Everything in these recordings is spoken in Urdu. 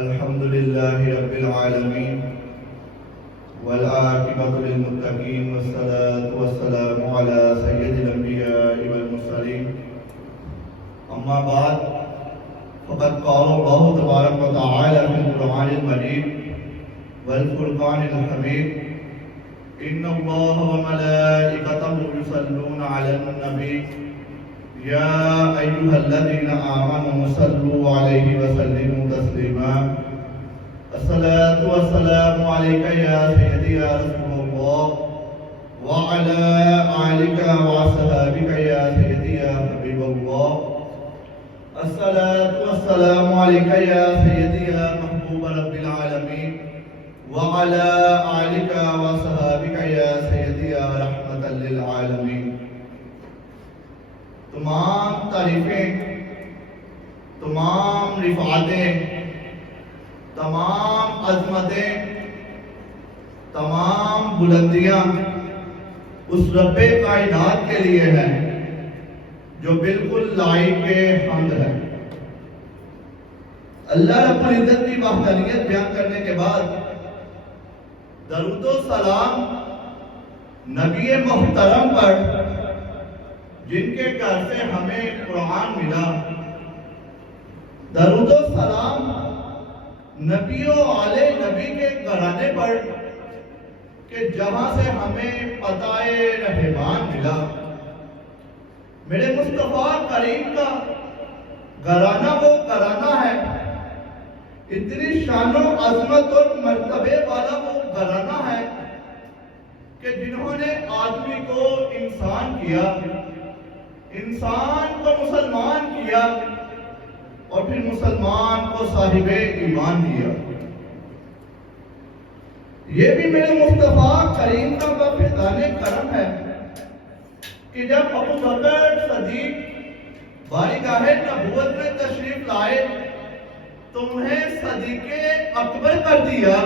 الحمد لله رب العالمين والعاقبة للمتقين والصلاة والسلام على سيد الأنبياء والمرسلين أما بعد فقد قال الله تبارك وتعالى في القرآن المجيد والفرقان الحميد إن الله وملائكته يصلون على النبي يا أيها الذين آمنوا صلوا عليه وسلموا تسليما الصلاة والسلام عليك يا سيدي يا رسول الله وعلى آلك وأصحابك يا سيدي يا حبيب الله الصلاة والسلام عليك يا سيدي يا محبوب رب العالمين وعلى آلك وأصحابك يا سيدي يا رحمة للعالمين. تمام تعریفیں، تمام رفعتیں، تمام عظمتیں، تمام بلندیاں اس رب کائنات کے لیے ہیں جو بالکل لائق حمد ہے. اللہ رب العزت کی وحدانیت بیان کرنے کے بعد درود و سلام نبی محترم پر جن کے گھر سے ہمیں قرآن ملا، درود و سلام نبی و آل نبی کے گھرانے پر کہ جہاں سے ہمیں پتہ رہبان ملا. میرے مصطفیٰ کریم کا گھرانہ وہ گھرانہ ہے، اتنی شان و عظمت اور مرتبے والا وہ گھرانہ ہے کہ جنہوں نے آدمی کو انسان کیا، انسان کو مسلمان کیا اور پھر مسلمان کو صاحب ایمان کیا. یہ بھی میرے مصطفیٰ کریم کا فیضان کرم ہے کہ جب ابو بکر صدیق بارگاہ نبوت میں تشریف لائے تو انہیں صدیق اکبر کر دیا.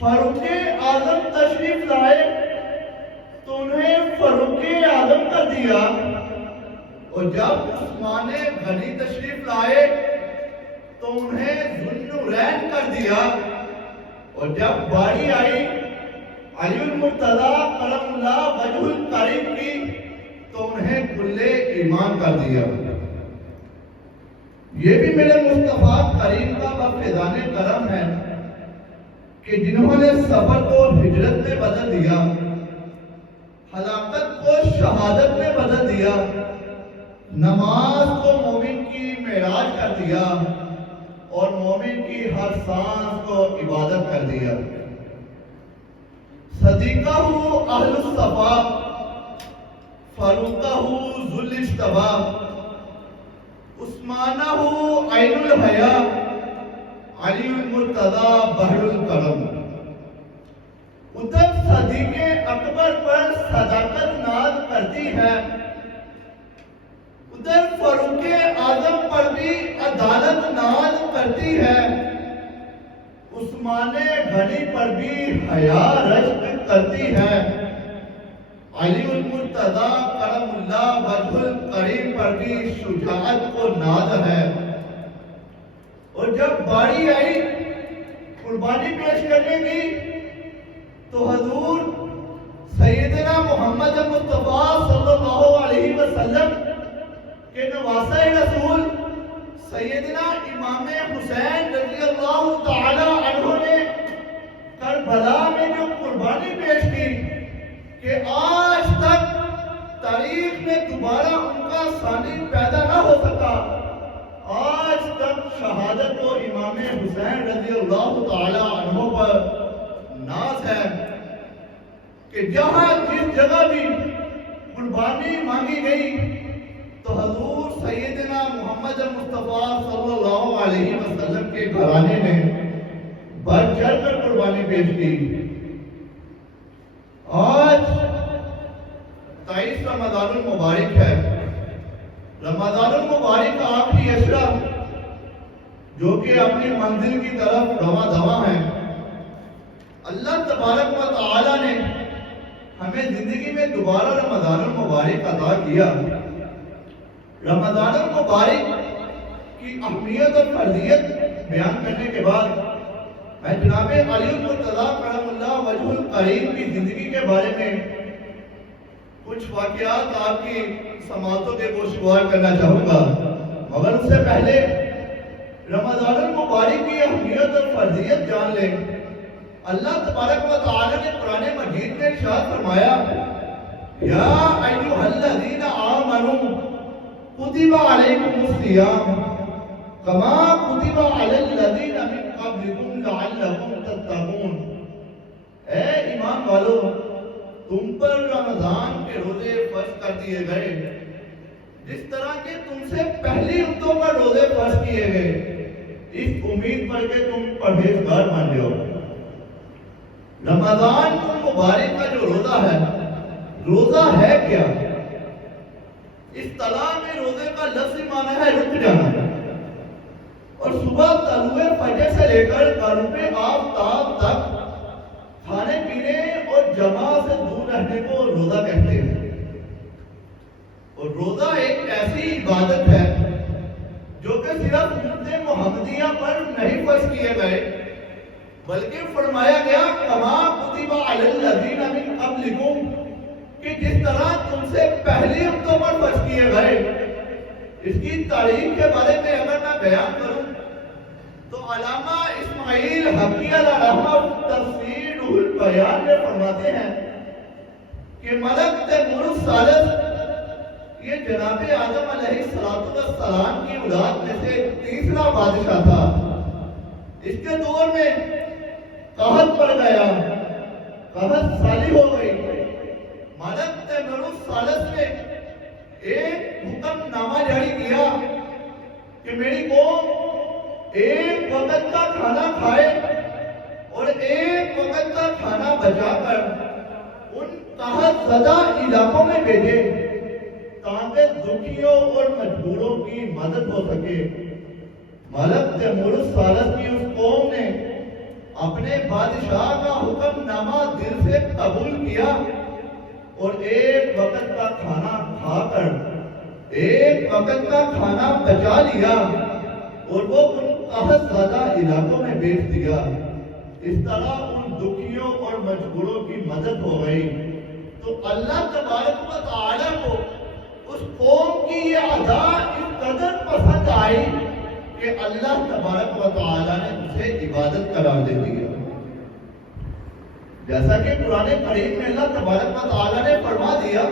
فاروق اعظم تشریف لائے تو انہیں فاروق اعظم کر دیا. اور جب عثمان غنی تشریف لائے تو انہیں ذوالنورین کر دیا. اور جب باری آئی علی المرتضیٰ کرم اللہ وجہ الکریم کی تو انہیں کل ایمان کر دیا. یہ بھی میرے مصطفیٰ کریم کا فیضان کرم ہے کہ جنہوں نے سفر کو ہجرت میں بدل دیا، ہلاکت کو شہادت میں بدل دیا، نماز کو مومن کی معراج کر دیا اور مومن کی ہر سانس کو عبادت کر دیا. صدیقہ اہل الصفا، فاروقہ ذو الاجتبا، عثمانہ عین الحیا، علی المرتضیٰ بحر الکرم. ادھر صدیق اکبر پر صداقت ناز کرتی ہے، ادھر فاروق اعظم پر بھی عدالت ناز کرتی ہے، عثمان غنی پر بھی حیا رشک کرتی ہے، علی المرتضیٰ کرم اللہ وجہ الکریم پر بھی شجاعت کو ناز ہے. اور جب باری آئی قربانی پیش کرنے کی تو حضور سیدنا محمد مصطفیٰ صلی اللہ علیہ وسلم کے نواسہ رسول سیدنا امام حسین رضی اللہ تعالی عنہ نے کربلا میں جو قربانی پیش کی کہ آج تک تاریخ میں دوبارہ ان کا ثانی پیدا نہ ہو سکا. آج تک شہادت و امام حسین رضی اللہ تعالی عنہ پر ناز ہے کہ جہاں جس جگہ بھی قربانی مانگی گئی تو حضور سیدنا محمد مصطفیٰ صلی اللہ علیہ وسلم کے گھرانے میں بڑھ چڑھ کر قربانی پیش کی. آج 23 رمضان المبارک ہے. رمضان المبارک کا آخری عشرہ جو کہ اپنی منزل کی طرف رواں دواں ہے. اللہ تبارک و تعالی نے ہمیں زندگی میں دوبارہ رمضان المبارک عطا کیا. رمضان المبارک کی اہمیت اور فرضیت بیان کرنے کے بعد میں جناب علی المرتضیٰ کرم اللہ وجہ الکریم کی زندگی کے بارے میں کچھ واقعات آپ کی سماعتوں کے گوشوار کرنا چاہوں گا، مگر اس سے پہلے رمضان المبارک کی اہمیت اور فرضیت جان لیں۔ اللہ تبارک و تعالی نے قرآن مجید میں ارشاد فرمایا، یا ایھا الذین آمنوا کتب علیکم الصیام کما کتب علی الذین من قبلکم لعلکم تتقون۔ اے ایمان والو، تم پر رمضان کے روزے فرض کر دیے گئے جس طرح کہ تم سے پہلی امتوں پر روزے فرض کیے گئے، اس امید پر کہ تم پرہیزگار بن جاؤ۔ رمضان المبارک کا جو روزہ ہے، روزہ ہے کیا؟ اصطلاح میں روزے کا لفظی معنی ہے رک جانا، اور صبح طلوع فجر سے لے کر غروب آفتاب تک کھانے پینے اور جماعت سے دور رہنے کو روزہ کہتے ہیں۔ اور روزہ ایک ایسی عبادت ہے جو کہ صرف امت محمدیہ پر نہیں فرض کیے گئے، بلکہ فرمایا گیا کما کتب علی الذین من قبلکم، کہ جس طرح تم سے پہلی امتوں پر فرض کیے گئے۔ اس کی تاریخ کے بارے میں اگر میں بیان کروں تو علامہ اسماعیل حقی علیہ رحمہ تفسیر روح البیان میں فرماتے ہیں کہ ملک تیمور الثالث یہ جناب آدم علیہ السلام کی اولاد میں سے تیسرا بادشاہ تھا۔ اس کے دور میں قحط پڑ گیا، قحط سالی ہو گئی۔ ملک تیمور الثالث نے ایک حکم نامہ جاری کیا کہ میری قوم ایک وقت کا کھانا کھائے اور ایک وقت کا کھانا بچا کر ان قحط زدہ علاقوں میں بھیجے تاکہ دکھیوں اور مجبوروں کی مدد ہو سکے۔ ملک تیمور الثالث کی اس قوم نے اپنے بادشاہ کا حکم نامہ دل سے قبول کیا اور ایک وقت کا کھانا کھا کر ایک وقت کا کھانا بچا لیا اور وہ ان قحط زدہ علاقوں میں بیچ دیا۔ اس طرح ان دکھیوں اور مجبوروں کی مدد ہو گئی۔ تو اللہ تبارک و تعالی کو اس قوم کی یہ ادا اس قدر پسند آئی کہ اللہ تبارک و تعالی نے اسے عبادت قرار دے دیا۔ جیسا کہ قرآن کریم میں اللہ تبارک و تعالی نے فرما دیا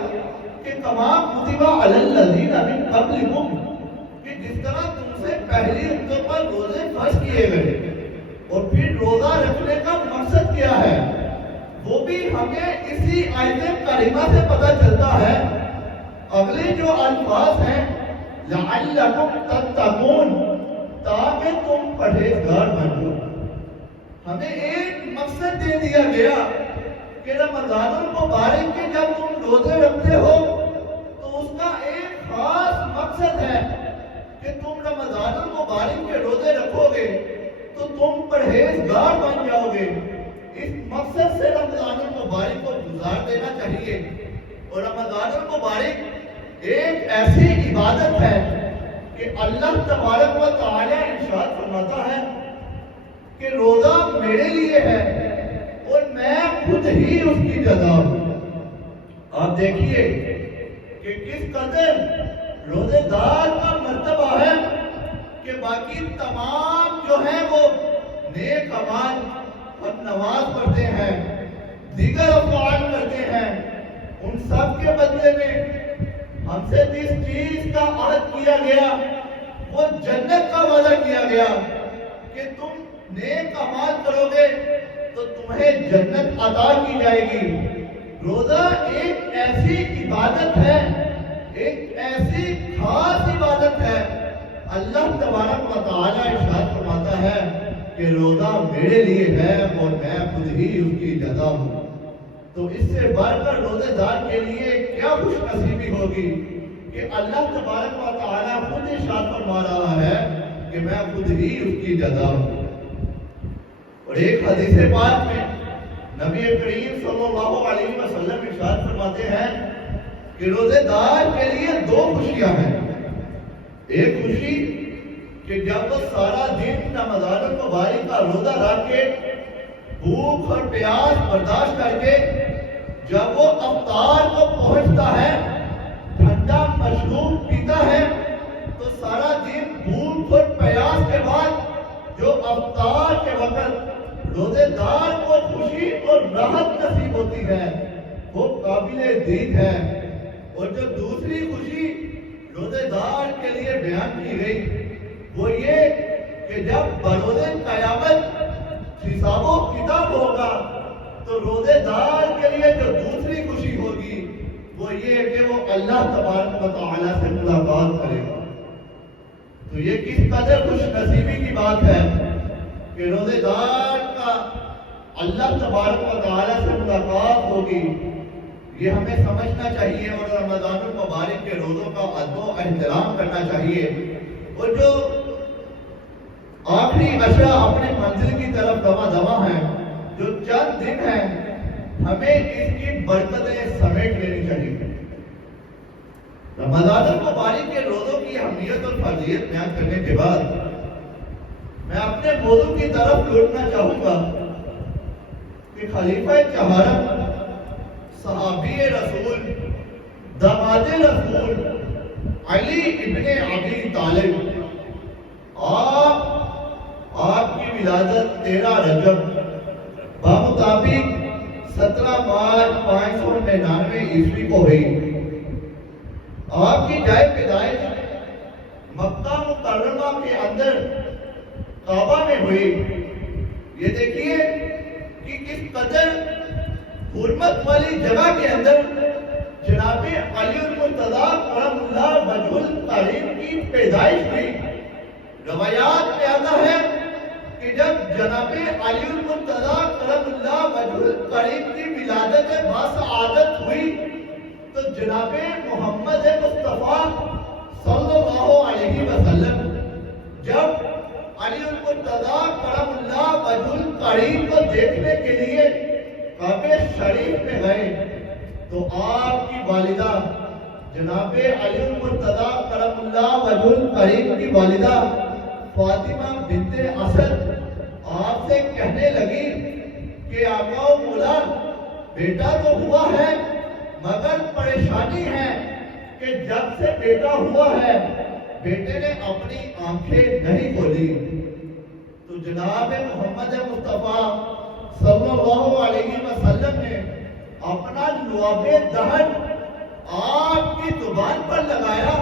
کہ کما کتب علی الذین من قبلکم، کہ جس طرح تم سے پہلی امتوں پر روزے فرض کیے گئے۔ اور پھر روزہ رکھنے کا مقصد کیا ہے وہ بھی ہمیں اسی آیت کریمہ سے پتہ چلتا ہے۔ اگلے جو الفاظ ہیں لعلکم تتقون، تاکہ تم پرہیزگار بن جاؤ۔ ہمیں ایک مقصد دے دیا گیا کہ رمضان المبارک کے جب تم روزے رکھتے ہو تو اس کا ایک خاص مقصد ہے کہ تم رمضان المبارک کے روزے رکھو گے تو تم پرہیزگار بن جاؤ گے۔ اس مقصد سے رمضان المبارک کو گزار دینا چاہیے۔ اور رمضان المبارک ایک ایسی عبادت ہے کہ اللہ تبارک و تعالی ارشاد فرماتا ہے کہ روزہ میرے لیے ہے اور میں خود ہی اس کی جزا ہوں۔ آپ دیکھیے کہ کس قدر روزے دار کا مرتبہ ہے کہ باقی تمام جو ہیں وہ نیک اعمال اور نماز پڑھتے ہیں، دیگر افعال کرتے ہیں، ان سب کے بدلے میں ہم سے جس چیز کا عہد کیا گیا وہ جنت کا وعدہ کیا گیا کہ تم نیک اعمال کرو گے تو تمہیں جنت عطا کی جائے گی۔ روزہ ایک ایسی عبادت ہے، ایک ایسی خاص عبادت ہے۔ اللہ تبارک و تعالی ارشاد فرماتا ہے کہ روزہ میرے لیے ہے اور میں خود ہی اس کی جزا ہوں۔ تو اس سے بڑھ کر روزے دار کے لیے کیا خوش نصیبی ہوگی کہ اللہ تبارک و تعالی خود ارشاد فرما رہا ہے کہ میں خود ہی اس کی جزا ہوں۔ اور ایک حدیث پاک میں نبی کریم صلی اللہ علیہ وسلم ارشاد فرماتے ہیں کہ روزے دار کے لیے دو خوشیاں ہیں۔ ایک خوشی کہ جب وہ سارا دن رمضان باری کا روزہ رکھ کے بھوک اور پیاس برداشت کر کے جب وہ افطار کو پہنچتا ہے ٹھنڈا مشروب پیتا ہے تو سارا دن بھوک اور پیاس کے بعد جو افطار کے وقت روزے دار کو خوشی اور راحت نصیب ہوتی ہے وہ قابل دید ہے۔ اور جو دوسری خوشی روزے دار کے لیے بیان کی گئی وہ یہ کہ جب بروز قیامت حساب و کتاب ہوگا تو روزے دار کے لیے جو دوسری خوشی ہوگی وہ یہ کہ وہ اللہ تبارک و تعالی سے ملاقات کرے گا۔ تو یہ کس قدر خوش نصیبی کی بات ہے کہ روزے دار کا اللہ تبارک و تعالی سے ملاقات ہوگی۔ یہ ہمیں سمجھنا چاہیے اور رمضان المبارک کے روزوں کا ادب و احترام کرنا چاہیے۔ اور جو آخری عشاء اپنے منزل کی طرف دما ہیں، جو چند دن ہیں، ہمیں اس کی برکتیں سمیٹ لینی چاہیے۔ رمضان المبارک کے روزوں کی اہمیت اور فضیلت بیان کرنے کے بعد میں اپنے موضوع کی طرف لوٹنا چاہوں گا کہ خلیفہ چہارم صحابی رسول داماد رسول علی ابن ابی طالب آپ کی ولادت 13 رجب بمطابق 17 مارچ 599 عیسوی کو ہوئی۔ آپ کی جائے پیدائش مکہ مکرمہ کے اندر کعبہ میں ہوئی۔ یہ دیکھیے کہ کس قدر حرمت والی جگہ کے اندر جناب علی المرتضیٰ کرم اللہ وجہ الکریم کی پیدائش ہوئی۔ روایات میں آتا ہے کہ جب جناب علی المرتضیٰ کرم اللہ وجہ الکریم کی ولادت باسعادت ہوئی تو جناب محمد مصطفیٰ صلی اللہ علیہ وسلم جب علی المرتضیٰ کرم اللہ وجہ الکریم کو دیکھنے کے لیے کعبہ شریف میں گئے تو آپ کی والدہ جناب علی المرتضیٰ کرم اللہ وجہ الکریم کی والدہ فاطمہ بنت اسد آپ سے کہنے لگی کہ آقا و مولا بیٹا تو ہوا ہے مگر پریشانی ہے کہ جب سے بیٹا ہوا ہے بیٹے نے اپنی آنکھیں نہیں کھولی۔ تو جناب محمد مصطفیٰ صلی اللہ علیہ وسلم نے اپنا لعاب دہن آپ کی زبان پر لگایا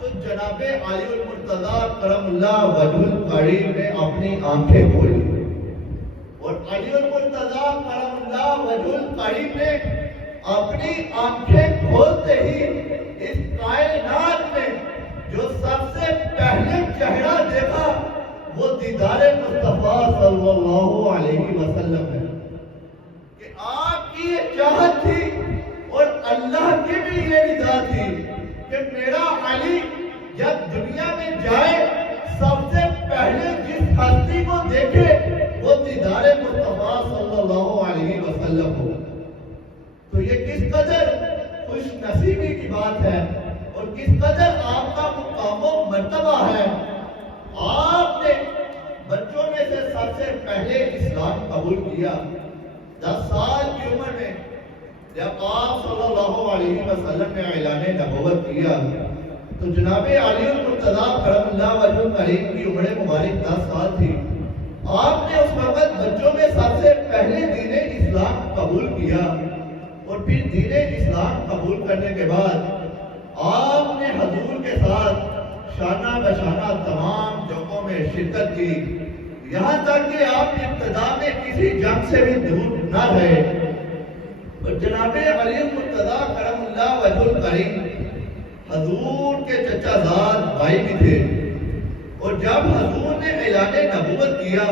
تو جناب علی المرتضیٰ کرم اللہ وجہ الکریم نے اپنی آنکھیں کھولی۔ اور علی المرتضیٰ کرم اللہ وجہ الکریم نے اپنی آنکھیں کھولتے ہی اس کائنات میں جو سب سے پہلے چہرہ دیکھا وہ دیدار مصطفیٰ صلی اللہ علیہ وسلم ہے کہ آپ کی یہ چاہت تھی اور اللہ کی بھی یہ رضا تھی کہ میرا علی جب دنیا میں جائے سب سے پہلے جس ہستی کو دیکھے وہ دیدار مصطفیٰ صلی اللہ علیہ وسلم ہو۔ تو یہ کس قدر خوش نصیبی کی بات ہے اور کس قدر آپ کا مقام و مرتبہ ہے۔ آپ نے بچوں میں سے سب سے پہلے اسلام قبول کیا۔ 10 سال کی عمر میں جب آپ صلی اللہ علیہ وسلم نے اعلان نبوت کیا تو جناب علی المرتضیٰ کرم اللہ وجہ الکریم کی عمر مبارک 10 سال تھی۔ آپ نے اس وقت بچوں میں سب سے پہلے دین اسلام قبول کیا اور پھر دین اسلام قبول کرنے کے بعد آپ نے حضور کے ساتھ شانہ بشانہ تمام جنگوں میں شرکت کی، یہاں تک کہ آپ ابتدا میں کسی جنگ سے بھی دور نہ رہے۔ اور جناب علی المرتضیٰ کرم اللہ وجہ الکریم حضور کے چچا زاد بھائی بھی تھے۔ اور جب حضور نے اعلان نبوت کیا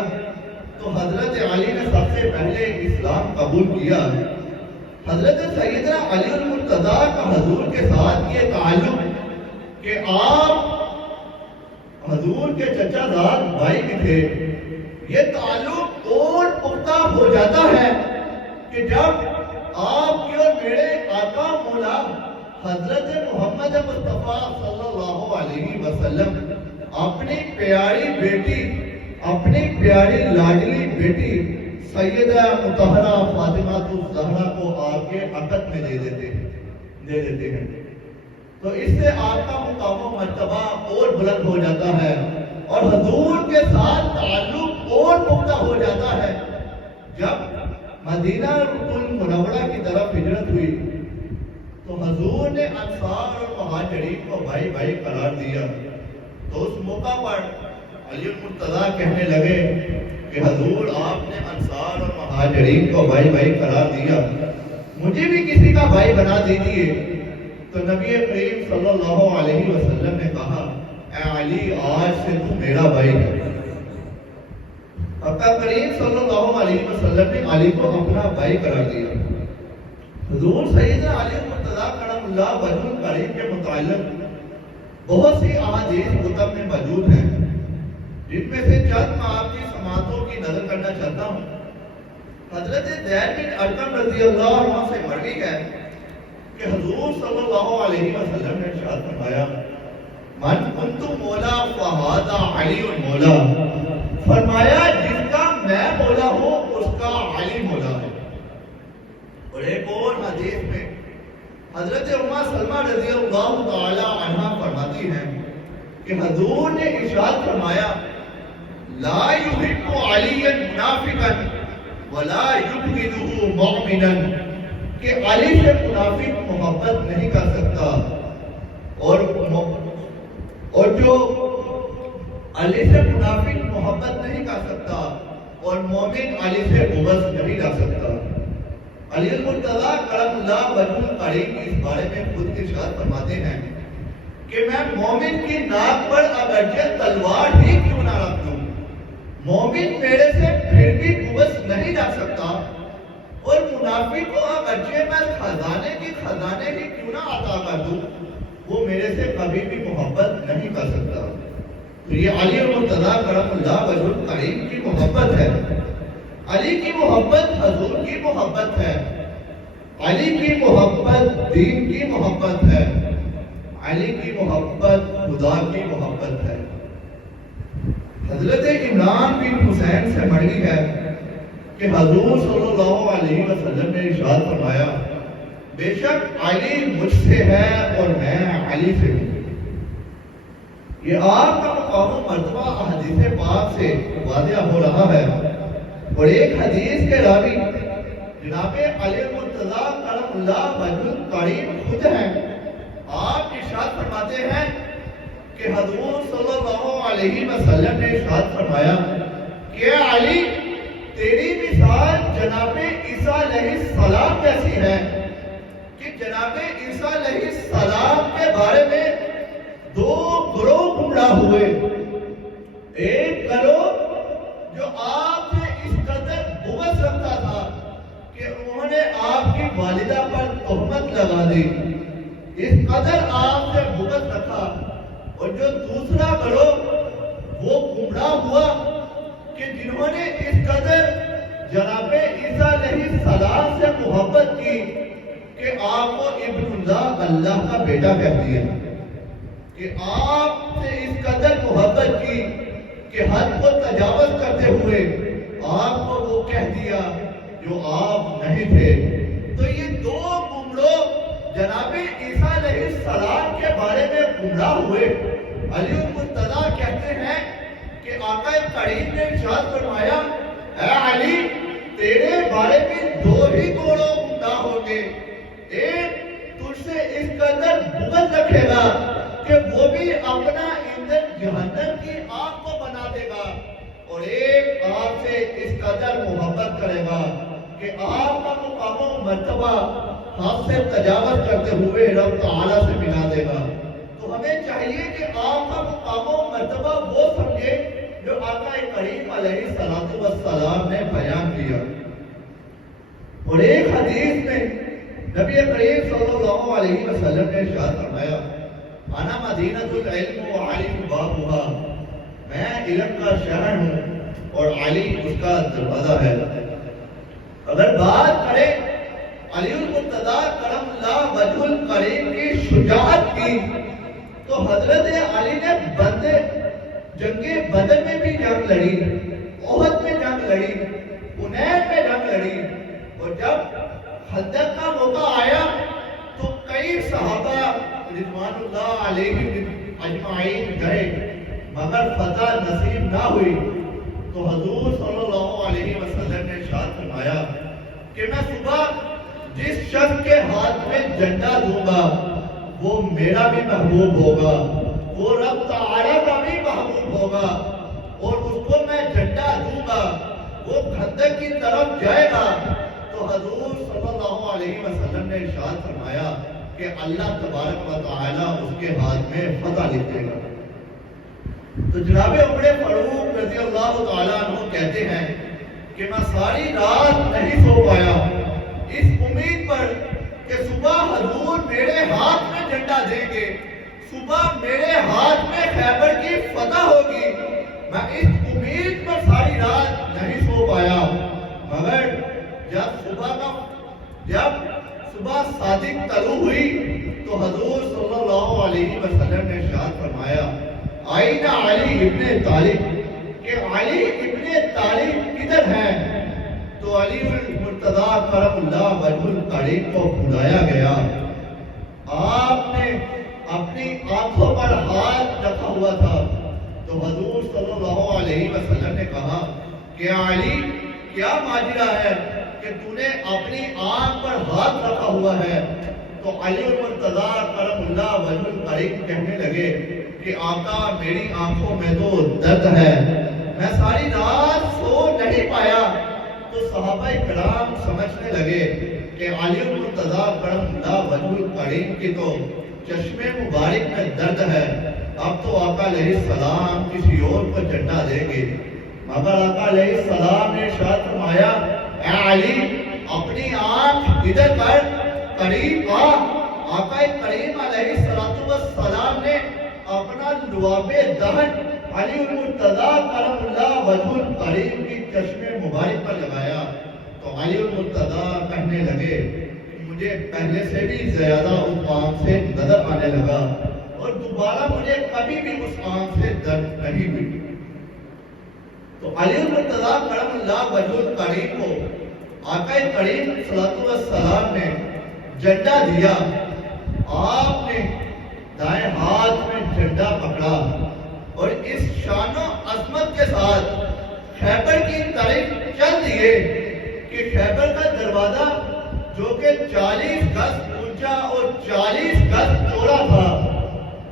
تو حضرت علی نے سب سے پہلے اسلام قبول کیا۔ حضرت سیدنا علی المرتضیٰ کا حضور کے ساتھ یہ تعلق کہ آپ حضور کے چچا زاد بھائی بھی تھے، یہ تعلق اور پختہ ہو جاتا ہے کہ جب آپ کی اور میرے آقا مولا حضرت محمد مصطفیٰ صلی اللہ علیہ وسلم اپنی پیاری بیٹی اپنی پیاری لاڈلی بیٹی سیدہ مطہرہ فاطمہ الزہرا کو آپ کے عقد میں دے دیتے ہیں، تو اس سے آپ کا مقام و مرتبہ اور بلند ہو جاتا ہے اور حضور کے ساتھ تعلق اور پختہ ہو جاتا ہے۔ جب مدینہ المنورہ کی طرف ہجرت ہوئی تو حضور نے انصار اور مہاجرین کو بھائی بھائی قرار دیا، تو اس موقع پر علی المرتضیٰ کہنے لگے کہ حضور آپ نے انصار اور مہاجرین کو بھائی بھائی قرار دیا، مجھے بھی کسی کا بھائی بنا دیجیے۔ تو نبی کریم صلی اللہ علیہ وسلم نے کہا اے علی آج سے تو میرا بھائی ہے۔ آقا کریم صلی اللہ علیہ وسلم نے علی کو اپنا بھائی قرار دیا۔ حضور سیدنا علی المرتضیٰ کرم اللہ وجہ الکریم کے متعلق بہت سی احادیث کتب میں موجود ہیں، جن میں سے چند میں آپ کی سماعتوں کی نظر کرنا چاہتا ہوں۔ حضرت زید بن ارقم رضی اللہ عنہ سے مروی ہے کہ حضور صلی اللہ علیہ وسلم نے ارشاد فرمایا من کنت مولا فہذا علی مولا، فرمایا جس کا میں مولا ہوں اس کا علی مولا ہے۔ اور ایک اور حدیث میں حضرت ام سلمہ رضی اللہ تعالی عنہ فرماتی ہیں کہ حضور نے ارشاد فرمایا لا يحب علی منافقا ولا یبغضه مؤمنا، کہ علی سے منافق محبت نہیں کر سکتا اور جو علی سے منافق محبت نہیں کر سکتا اور مومن علی سے بغض نہیں رکھ سکتا۔ علی المرتضیٰ کرم اللہ وجہ الکریم اس بارے میں خود ارشاد فرماتے ہیں کہ میں مومن کی ناک پر اگرچہ تلوار ہی کیوں نہ رکھ دوں، مومن میرے سے پھر بھی بغض نہیں رکھ سکتا، اور منافق کو اگرچہ میں خزانے ہی کیوں نہ عطا کر دوں، وہ میرے سے کبھی بھی محبت نہیں کر سکتا۔ تو یہ علی المرتضیٰ کرم اللہ وجہ الکریم کی محبت ہے۔ علی کی محبت حضور کی محبت ہے، علی کی محبت دین کی محبت ہے، علی کی محبت خدا کی محبت ہے۔ حضرت عمران بن حسین سے مروی ہے کہ حضور صلی اللہ علیہ وسلم نے ارشاد فرمایا بے شک علی مجھ سے ہے اور میں علی سے ہوں۔ یہ آپ کا مقام و مرتبہ احادیث پاک سے واضح ہو رہا ہے۔ اور ایک حدیث کے راوی جناب علی المرتضیٰ کرم اللہ وجہ الکریم خود ہیں، آپ ارشاد فرماتے ہیں کہ حضور صلی اللہ علیہ وسلم نے ارشاد فرمایا کہ علی تیری مثال جناب عیسیٰ علیہ السلام جیسی ہے، کہ جناب عیسیٰ علیہ السلام کے بارے میں دو گروہ گمراہ ہوئے، ایک گروہ جو آپ سے اس قدر بغض رکھتا تھا کہ انہوں نے آپ کی والدہ پر تہمت لگا دی، اس قدر آپ سے بغض رکھا، اور جو دوسرا گروہ وہ گمراہ ہوا کہ جنہوں نے اس قدر جناب عیسیٰ علیہ السلام سے محبت کی کہ آپ کو ابن اللہ اللہ کا بیٹا کہہ دیا، کہ آپ سے اس قدر محبت کی کہ حد کو تجاوز کرتے ہوئے آپ کو وہ کہہ دیا جو آپ نہیں تھے۔ تو یہ دو گمراہ جناب عیسیٰ علیہ السلام کے بارے میں گمراہ ہوئے۔ علی المرتضیٰ کہتے ہیں کہ آقا کریم نے ارشاد فرمایا اے علی تیرے بارے میں دو ہی گروہ گمراہ ہوں گے، ایک تجھ سے اس قدر بغض رکھے گا کہ وہ بھی اپنا ایندھن جہنم کی آگ کو بنا دے گا، اور ایک آپ سے اس قدر محبت کرے گا کہ آپ کا مقام و مرتبہ آپ سے تجاوز کرتے ہوئے رب تعالیٰ سے ملا دے گا۔ تو ہمیں چاہیے کہ آپ کا مقام و مرتبہ وہ سمجھے جو آقا کریم علیہ السلام نے بیان کیا۔ اور ایک حدیث میں نبی کریم صلی اللہ علیہ وسلم نے ارشاد فرمایا انا مدینۃ العلم وعلی بابھا، میں علم کا شہر ہوں اور علی اس کا دروازہ ہے۔ اگر بات کریں علی المرتضیٰ کرم اللہ وجہ الکریم کی شجاعت کی تو حضرت علی نے جنگ بدر میں بھی جنگ لڑی، احد علیہم اجمعین گئے مگر فتح نصیب نہ ہوئی تو حضور صلی اللہ علیہ وسلم نے ارشاد فرمایا کہ میں صبح جس شخص کے ہاتھ میں جھنڈا دوں گا وہ میرا بھی محبوب ہوگا، وہ رب تعالی کا بھی محبوب ہوگا، اور اس کو میں جھنڈا دوں گا وہ خندق کی طرف جائے گا تو حضور صلی اللہ علیہ وسلم نے ارشاد فرمایا کہ اللہ تبارک و تعالی اس کے ہاتھ میں فتح لکھ دے گا۔ تو جناب عمر فاروق رضی اللہ تعالیٰ عنہ کہتے ہیں کہ میں ساری رات نہیں سو پایا اس امید پر کہ صبح حضور میرے ہاتھ میں جھنڈا دیں گے، صبح میرے ہاتھ میں خیبر کی فتح ہوگی۔ میں اس امید پر ساری رات نہیں سو پایا، مگر جب صبح صادق طلوع ہوئی تو حضور صلی اللہ علیہ وسلم نے ارشاد فرمایا آئینہ علی ابن طالب کہ علی ابن طالب کدھر ہیں؟ تو علی المرتضیٰ کرم اللہ وجہ الکریم کو بلایا گیا۔ آپ نے اپنی آنکھوں پر ہاتھ رکھا ہوا تھا تو حضور صلی اللہ علیہ وسلم نے کہا کہ علی کیا ماجرا ہے کہ تو نے اپنی آنکھ پر ہاتھ رکھا ہوا ہے؟ تو علی المرتضیٰ کرم اللہ وجہ الکریم کہنے لگے کہ آقا میری آنکھوں میں تو درد ہے، میں ساری رات سو نہیں پایا۔ تو صحابہ کرام سمجھنے لگے کہ علی المرتضیٰ کرم اللہ وجہ الکریم کی تو چشمے مبارک میں درد ہے، اب تو آقا علیہ السلام کسی اور کو جھنڈا دیں گے، مگر آقا علیہ السلام نے ارشاد فرمایا اے علی اپنی آنکھ ادھر کر، قریب آ۔ آقا کریم علیہ السلام نے اپنا لعاب دہن علی المرتضیٰ کرم اللہ وجہ الکریم کی چشمے مبارک پر لگایا تو علی المرتضیٰ کہنے لگے کہ مجھے پہلے سے بھی زیادہ اس آنکھ سے نظر آنے لگا اور دوبارہ مجھے کبھی بھی اس آنکھ سے درد نہیں ہوئی۔ تو علی المرتضیٰ کرم اللہ وجہ الکریم کو آقا کریم صلی اللہ علیہ وسلم نے جھنڈا دیا، آپ نے دائیں ہاتھ میں جھنڈا پکڑا اور اس شان و عظمت کے ساتھ خیبر کی طرف چل دیے کہ خیبر کا دروازہ جو کہ 40 گز اونچا اور 40 گز چوڑا تھا،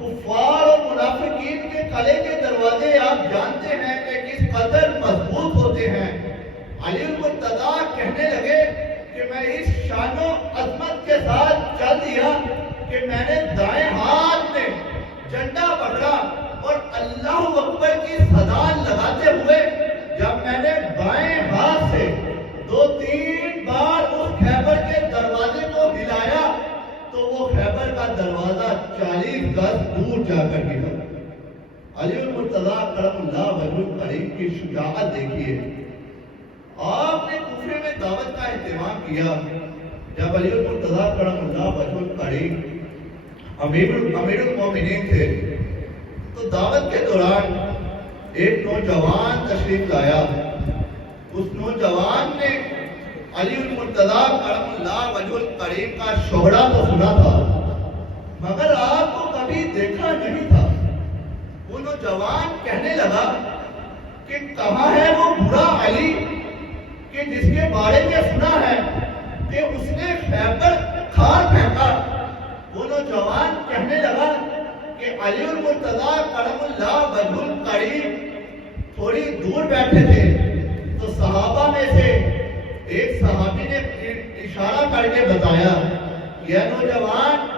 کفار اور منافقین کے قلعے کے دروازے آپ جانتے ہیں کہ کس قدر مضبوط ہوتے ہیں۔ علی المرتضیٰ کہنے لگے کہ میں اس شان و عظمت کے ساتھ چل دیا کہ میں نے دائیں ہاتھ میں جھنڈا پکڑا اور اللہ اکبر کی صدا لگاتے ہوئے جب میں نے بائیں ہاتھ سے 2-3 بار اس خیبر کے دروازے کو ہلایا تو وہ خیبر کا دروازہ 40 گز دور جا کر گرا۔ علی المرتضیٰ کرم اللہ وجہ الکریم کی شجاعت دیکھیے، آپ نے کوفے میں دعوت کا اہتمام کیا۔ جب علی المرتضیٰ کرم اللہ وجہ الکریم امیر المومنین تھے تو دعوت کے دوران ایک نوجوان تشریف لایا، اس نوجوان نے علی المرتضیٰ کرم اللہ وجہ الکریم کا شہرہ تو سنا تھا مگر آپ کو کبھی دیکھا نہیں تھا۔ وہ نوجوان کہنے لگا کہ کہاں ہے وہ برا علی کہ جس کے بارے میں سنا ہے کہ اس نے خیبر کھار پھینکا۔ وہ نوجوان کہنے لگا کہ علی المرتضیٰ کرم اللہ وجہ الکریم تھوڑی دور بیٹھے تھے تو صحابہ میں سے ایک صحابی نے اشارہ کر کے بتایا یہ نوجوان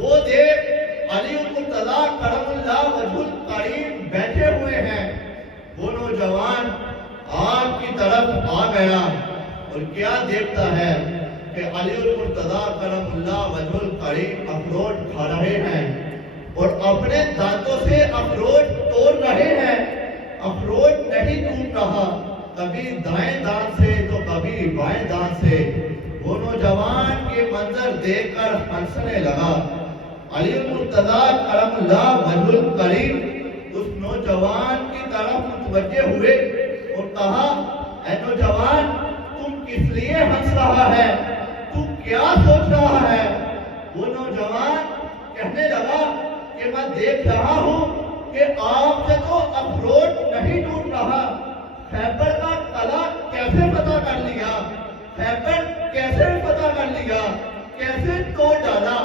وہ دیکھ علی المرتضیٰ کرم اللہ وجہ الکریم بیٹھے ہوئے ہیں۔ وہ نوجوان آپ کی طرف آ گیا اور کیا دیکھتا ہے کہ علی المرتضیٰ کرم اللہ وجہ الکریم اخروٹ کھا رہے ہیں اور اپنے دانتوں سے اخروٹ توڑ رہے ہیں۔ اخروٹ نہیں ٹوٹ رہا، کبھی دائیں دانت سے تو کبھی بائیں دانت سے۔ وہ نوجوان کے منظر دیکھ کر ہنسنے لگا۔ علی المرتضیٰ کرم اللہ وجہ الکریم اس نوجوان کی طرف متوجہ ہوئے اور کہا اے نوجوان تم کس لیے ہنس رہا ہے، تو کیا سوچ رہا ہے؟ وہ نوجوان کہنے لگا کہ کہ میں دیکھ رہا ہوں کہ آپ سے تو اخروٹ نہیں ٹوٹ رہا، خیبر کا قلعہ کیسے فتح کر لیا، خیبر کیسے فتح کر لیا، کیسے توڑ ڈالا۔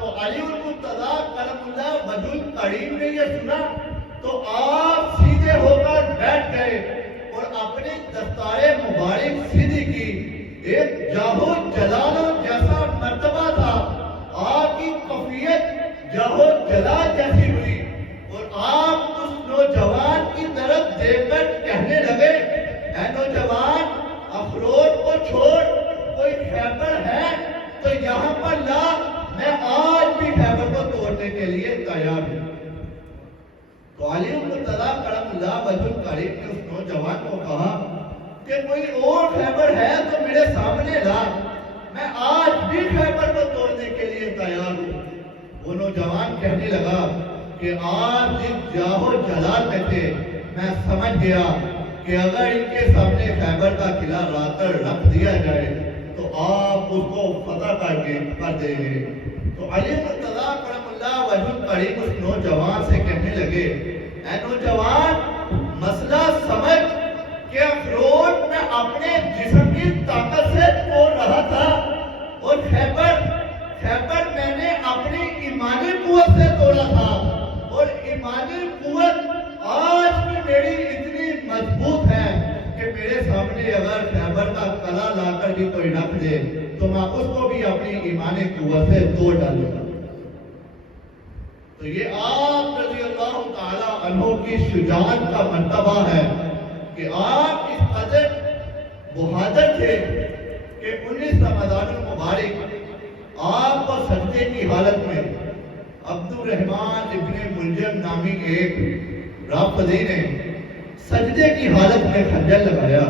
تو علی المرتضیٰ کرم اللہ وجہ الکریم نے یہ سنا تو آپ سیدھے ہو کر بیٹھ گئے اور اپنی دستار مبارک سیدھی کی۔ ایک جاہو جلالوں جیسا مرتبہ تھا، آپ کی کفیت جاہو جلال جیسی ہوئی، اور آپ اس نوجوان کی طرف دیکھ کر کہنے لگے، اے نوجوان، اخروٹ کو چھوڑ، کوئی خیبر ہے تو یہاں پر لا، میں آج بھی خیبر کو توڑنے کے لیے تیار ہوں۔ تو علی المرتضیٰ کرم اللہ وجہ الکریم نے اس نوجوان کو کہا کہ کوئی اور خیبر ہے تو میرے سامنے لا، میں آج بھی خیبر کو توڑنے کے لیے تیار ہوں۔ وہ نوجوان کہنے لگا کہ آپ جس جاہو جلال میں تھے، میں سمجھ گیا کہ اگر ان کے سامنے خیبر کا قلعہ لا کر رکھ دیا جائے تو آپ اس کو فتح کر دیں گے۔ تو علی مرتضیٰ کرم اللہ وجہ الکریم اس نوجوان سے کہنے لگے، اے نوجوان، مسئلہ سمجھ کہ اخروٹ میں اپنے جسم کی طاقت سے توڑ رہا تھا، اور خیبر میں نے اپنی ایمانی قوت سے توڑا تھا، اور ایمانی قوت آج بھی میری اتنی مضبوط ہے کہ میرے سامنے اگر خیبر کا قلعہ لا کر بھی کوئی رکھ دے تو میں اس کو بھی اپنی ایمانی قوت سے توڑ ڈالوں گا۔ تو یہ آپ رضی اللہ تعالی عنہ کی شجاعت کا مرتبہ ہے کہ آپ اس قدر بہادر تھے کہ 19 رمضان المبارک آپ کو سجدے کی حالت میں عبد الرحمن ابن ملجم نامی ایک رافضی نے سجدے کی حالت میں خنجر لگایا۔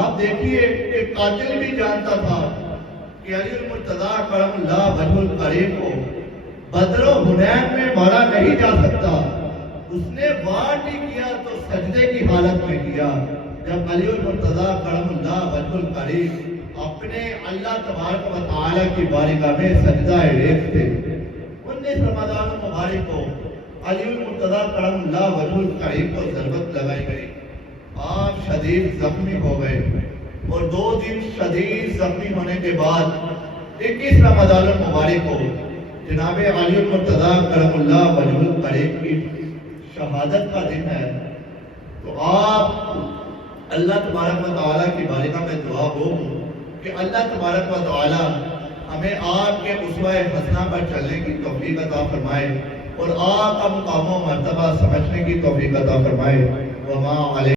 آپ دیکھیے کہ قاتل بھی جانتا تھا کہ علی المرتضیٰ کرم اللہ وجہ الکریم کو بدر و حنین میں مارا نہیں جا سکتا، اس نے وار بھی کیا تو سجدے کی حالت میں کیا۔ جب علی المرتضیٰ کرم اللہ وجہ الکریم اپنے اللہ تبارک و تعالی کی بارگاہ میں سجدہ ریز تھے، 19 رمضان المبارک کو علی المرتضیٰ کرم اللہ وجہ الکریم کو ضربت لگائی گئی، آپ شدید زخمی ہو گئے، اور 2 دن شدید زخمی ہونے کے بعد 21 رمضان المبارک کو جناب علی المرتضیٰ کرم اللہ وجہ الکریم کی شہادت کا دن ہے۔ تو آپ اللہ تبارک و تعالیٰ کی بارگاہ میں دعا ہو کہ اللہ تبارک و تعالیٰ ہمیں آپ کے اسوہ حسنہ پر چلنے کی توفیق عطا فرمائے اور آپ کا مقام و مرتبہ سمجھنے کی توفیق عطا فرمائے۔ وما علیہ